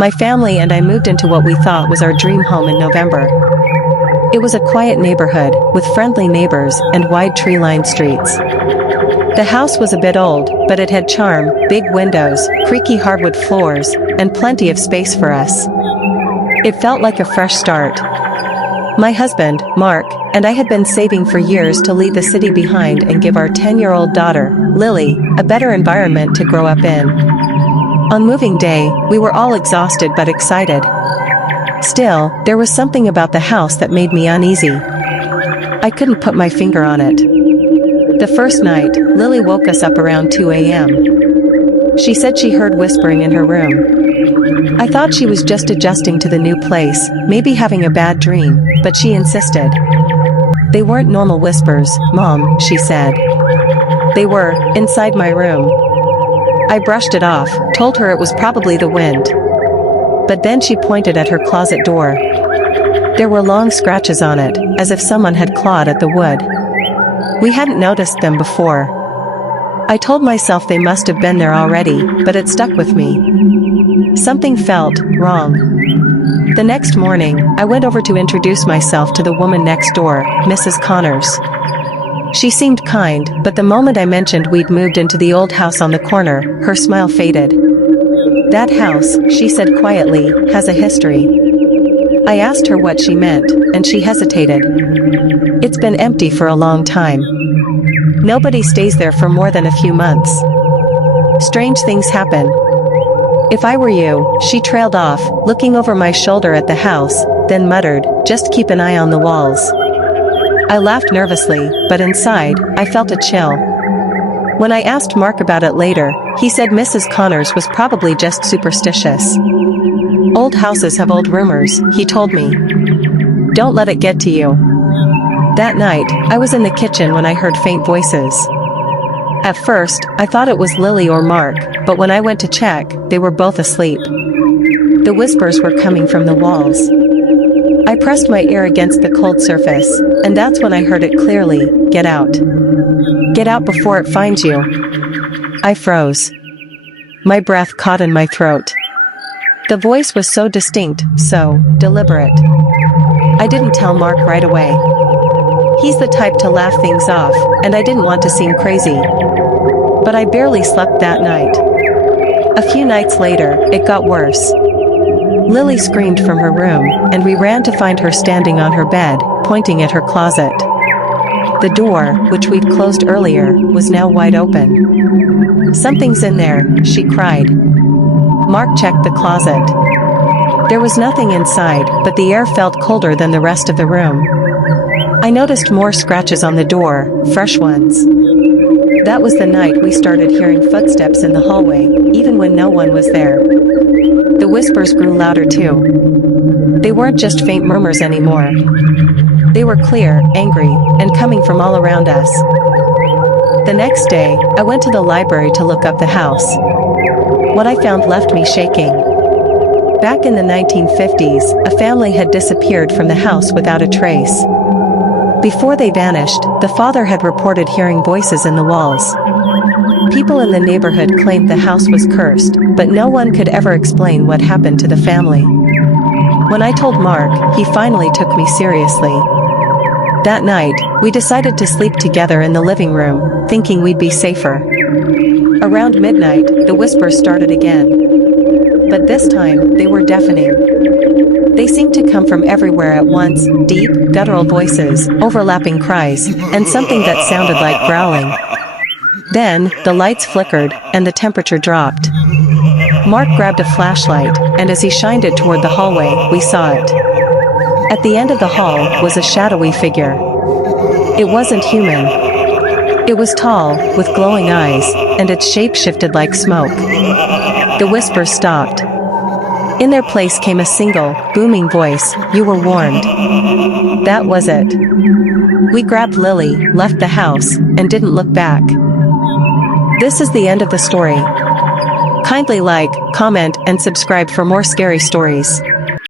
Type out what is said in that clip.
my family and I moved into what we thought was our dream home in November. It was a quiet neighborhood, with friendly neighbors and wide tree-lined streets. The house was a bit old, but it had charm, big windows, creaky hardwood floors, and plenty of space for us. It felt like a fresh start. My husband, Mark, and I had been saving for years to leave the city behind and give our 10-year-old daughter, Lily, a better environment to grow up in. On moving day, we were all exhausted but excited. Still, there was something about the house that made me uneasy. I couldn't put my finger on it. The first night, Lily woke us up around 2 a.m. She said she heard whispering in her room. I thought she was just adjusting to the new place, maybe having a bad dream, but she insisted. They weren't normal whispers, Mom, she said. They were, inside my room. I brushed it off, told her it was probably the wind. But then she pointed at her closet door. There were long scratches on it, as if someone had clawed at the wood. We hadn't noticed them before. I told myself they must have been there already, but it stuck with me. Something felt wrong. The next morning, I went over to introduce myself to the woman next door, Mrs. Connors. She seemed kind, but the moment I mentioned we'd moved into the old house on the corner, her smile faded. That house, she said quietly, has a history. I asked her what she meant, and she hesitated. It's been empty for a long time. Nobody stays there for more than a few months. Strange things happen. If I were you, she trailed off, looking over my shoulder at the house, then muttered, just keep an eye on the walls. I laughed nervously, but inside, I felt a chill. When I asked Mark about it later, he said Mrs. Connors was probably just superstitious. Old houses have old rumors, he told me. Don't let it get to you. That night, I was in the kitchen when I heard faint voices. At first, I thought it was Lily or Mark, but when I went to check, they were both asleep. The whispers were coming from the walls. I pressed my ear against the cold surface, and that's when I heard it clearly, get out. Get out before it finds you. I froze. My breath caught in my throat. The voice was so distinct, so deliberate. I didn't tell Mark right away. He's the type to laugh things off, and I didn't want to seem crazy. But I barely slept that night. A few nights later, it got worse. Lily screamed from her room, and we ran to find her standing on her bed, pointing at her closet. The door, which we'd closed earlier, was now wide open. Something's in there, she cried. Mark checked the closet. There was nothing inside, but the air felt colder than the rest of the room. I noticed more scratches on the door, fresh ones. That was the night we started hearing footsteps in the hallway, even when no one was there. The whispers grew louder too. They weren't just faint murmurs anymore. They were clear, angry, and coming from all around us. The next day, I went to the library to look up the house. What I found left me shaking. Back in the 1950s, a family had disappeared from the house without a trace. Before they vanished, the father had reported hearing voices in the walls. People in the neighborhood claimed the house was cursed, but no one could ever explain what happened to the family. When I told Mark, he finally took me seriously. That night, we decided to sleep together in the living room, thinking we'd be safer. Around midnight, the whispers started again. But this time, they were deafening. They seemed to come from everywhere at once, deep, guttural voices, overlapping cries, and something that sounded like growling. Then, the lights flickered, and the temperature dropped. Mark grabbed a flashlight, and as he shined it toward the hallway, we saw it. At the end of the hall was a shadowy figure. It wasn't human. It was tall, with glowing eyes, and its shape shifted like smoke. The whispers stopped. In their place came a single, booming voice, "You were warned." That was it. We grabbed Lily, left the house, and didn't look back. This is the end of the story. Kindly like, comment, and subscribe for more scary stories.